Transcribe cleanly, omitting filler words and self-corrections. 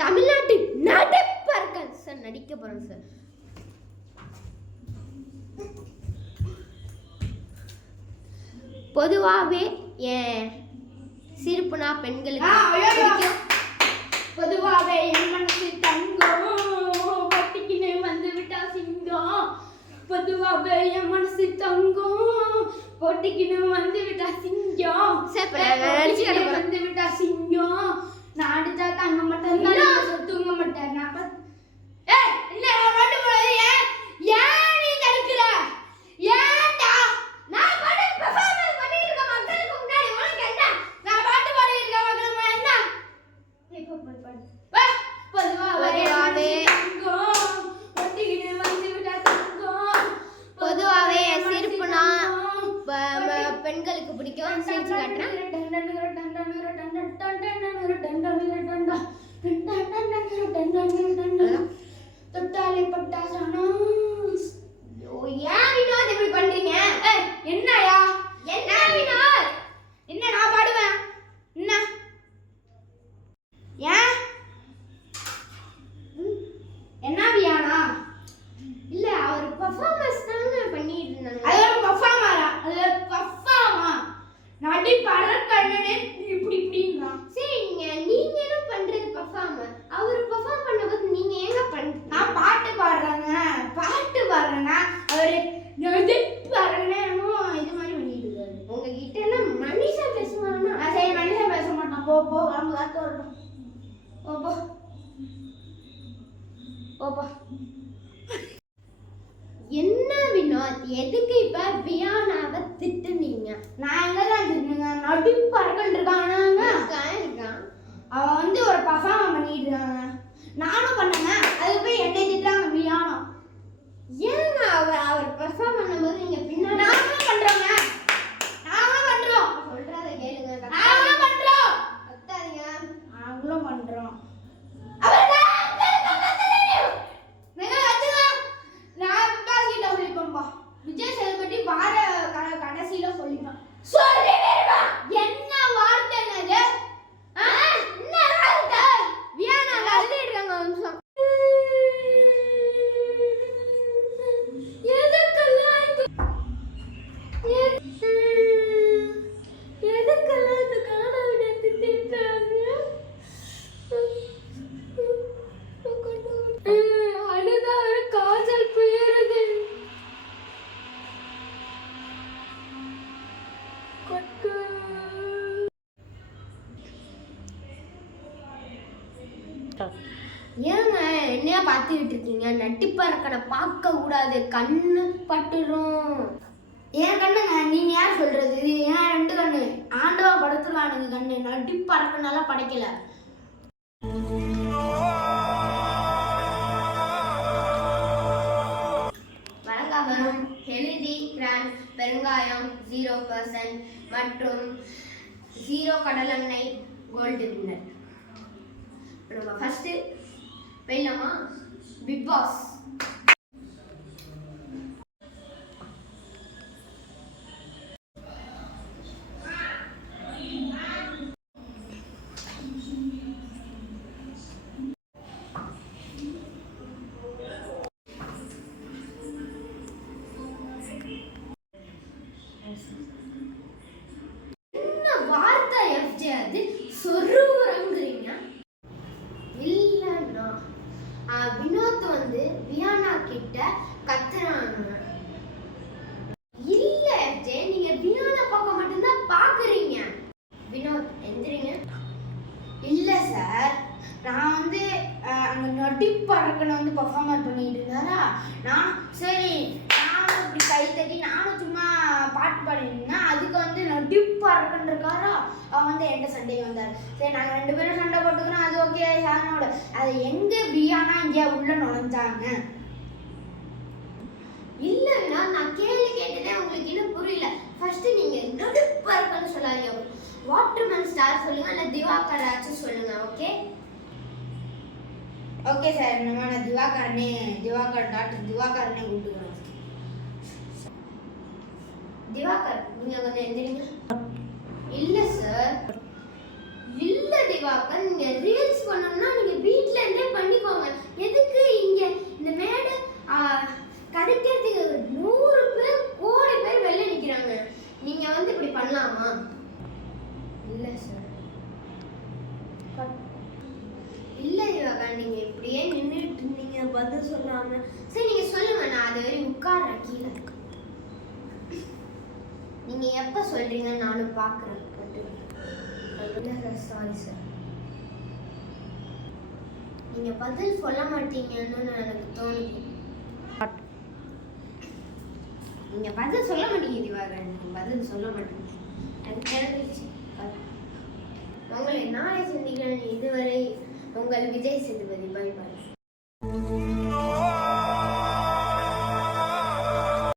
தமிழ்நாட்டு நடிப்பர்கள் சார் நடிக்க போறேன் சார். பொதுவாகவே என் சிரிப்புனா பெண்களுக்கு பிடிக்கும். பொதுவாகவே என் மனசு தங்கம் பட்டிக்கினே வந்து விட்டா சிங்கம். பொதுவாகவே என் மனசு தங்கம் பொட்டிக்கினு வந்து விட்டா சிங்கம். வந்து விட்டா சிங்கம். நான் அடிச்சா தங்க மாட்டேன், தூங்க மாட்டேன். பொதுவாகவே சிரிப்புனா பெண்களுக்கு பிடிக்கும். சிரிச்சு காட்டுறேன். தொட்டாலே பட்டாசானா ஏன் வினோத் இப்படி பண்றீங்க? என்னயா என்ன வினோத்? என்ன நான் பாடுவேன் என்ன ஏன் என்ன வியானா? இல்ல அவர் பெர்ஃபார்மன்ஸ் தாங்க பண்ணிட்டு இருந்தாங்க. அது ஒரு பெர்ஃபார்மரா? அது ஒரு பெர்ஃபார்மா? நடி பரக்கண்ணனே இப்படி இப்படிங்க. சரிங்க, நீங்க என்ன பண்றது பெர்ஃபார்மர்? அவர் பெர்ஃபார்ம் பண்ணும்போது நீங்க ஏங்க நான் பாட்டு பாடுறேங்க. பாட்டு பாடுறேன்னா அவரு நடி பாடுறேன்னு இது மாதிரி பண்ணிட்டு இருக்காரு. உங்ககிட்ட எல்லாம் மனுஷா பேசுவானா? சரி, மனுஷன் பேச மாட்டான். போ போ நம்ம காத்து வரட்டும். போ போ போ போ. என்ன வினோத், எதுக்கு இப்ப வியானாவை திட்டுனீங்க? நான் எங்கதான் திட்டுங்க? நடி பறக்கன் இருக்காங்க. அவன் வந்து ஒரு பர்ஃபார்ம் பண்ணிட்டு இருக்காங்க. நானும் பண்ணேங்க. அதுக்கு போய் என்னை திட்டுறாங்க வியானா. ஏங்க அவர் பெர்ஃபார்ம் பண்ணும்போது நீங்க பின்னாடி நாங்களும் பண்றோங்க. நாங்களும் பண்றோம். சொல்றத கேளுங்க. நாங்களும் பண்றோம். கத்தாதீங்க. நாங்களும் பண்றோம். விஜய் சேதுபதி வார கடைசியில சொல்லிப்பான். என்ன வார்த்தை என்னது? என்ன வார்த்தை? வியானா அழுதுறாங்க ஒரு நிமிஷம். எதுக்கெல்லாம் இந்த காணவிட திட்டாங்க? அழுதா ஒரு காதல் போயிருது. ஏங்க என்னையா பார்த்துக்கிட்டு இருக்கீங்க? நட்டிப்பறக்கனை பார்க்க கூடாது, கண்ணு பட்டுரும். ஏன் கண்ணுங்க? நீங்க யார் சொல்றது? ஏன் ரெண்டு கண்ணு? ஆண்டவா படுத்துருவானுங்க கண்ணு. நடிப்பறக்கனால படைக்கல. வழங்காமலும் ஹெல்தி கிராண்ட் பெருங்காயம் 0% மற்றும் 0 கடலெண்ணெய் கோல்டு வின்னர். நம்ம ஃபர்ஸ்ட் போயிடலாமா? பிக் பாஸ் என்ன வார்த்தை எஃப்ஜே அது? சொருவுறங்கிறீங்க. இல்லைண்ணா வினோத் வந்து வியானா கிட்ட கத்துறாங்க. இல்ல எஃப்ஜே, நீங்க வியானா பக்கம் மட்டும்தான் பாக்குறீங்க. வினோத் எந்திரிங்க. இல்ல சார், நான் வந்து அங்க நடிப்பறக்கனை வந்து பர்ஃபார்மர் பண்ணிட்டு இருந்தாரா. நான் சரி நானும் இப்படி கை தட்டி நானும் சும்மா பாட்டு பாடினா அதுக்கு வந்து நடிப்பறக்கன் இருக்காரா. அவன் வந்து என்கிட்ட சண்டைக்கு வந்தார். சரி நாங்கள் 2 பேரும் சண்டை போட்டுக்கிறோம். அது ஓகே சாரனோட. அது எங்க வியானா இங்கே உள்ள நுழைஞ்சாங்க. இல்லைன்னா நான் கேள்வி கேட்டதே உங்களுக்கு இன்னும் புரியல. ஃபர்ஸ்ட் நீங்க நடிப்பறக்கன்னு சொல்லாதீங்க. வாட்டர்மேன் ஸ்டார் சொல்லுங்க, இல்ல திவாகர் ஆச்சு சொல்லுங்க. ஓகே ஓகே சார், நம்ம திவாகர் டாக்டர் திவாகரனே கூப்பிட்டுக்கிறோம். திவாகர் நீங்க கொஞ்சம் எந்திரிங்க. இல்ல சார், இல்ல திவாகர், நீங்க ரீல்ஸ் பண்ணணும்னா நீங்க வீட்ல இல்ல திவாகர், நீங்க இப்படியே நின்றுட்டு இருந்தீங்க பதில் சொல்லாம. சரி நீங்க சொல்லுங்க, நான் அது வரை உட்கார்றேன் கீழே. நீங்க எப்ப சொல்றீங்கன்னு நானும் பாக்குறேன். சாரி சார், நீங்க பதில் சொல்ல மாட்டீங்கன்னு எனக்கு தோணுது. நீங்க பதில் சொல்ல மாட்டீங்க திவாகர், நீங்க பதில் சொல்ல மாட்டீங்க, எனக்கு தெரிஞ்சிச்சு. உங்களை நாளை சந்திக்கிறேன். இதுவரை உங்கள் விஜய் சேதுபதி. Bye bye.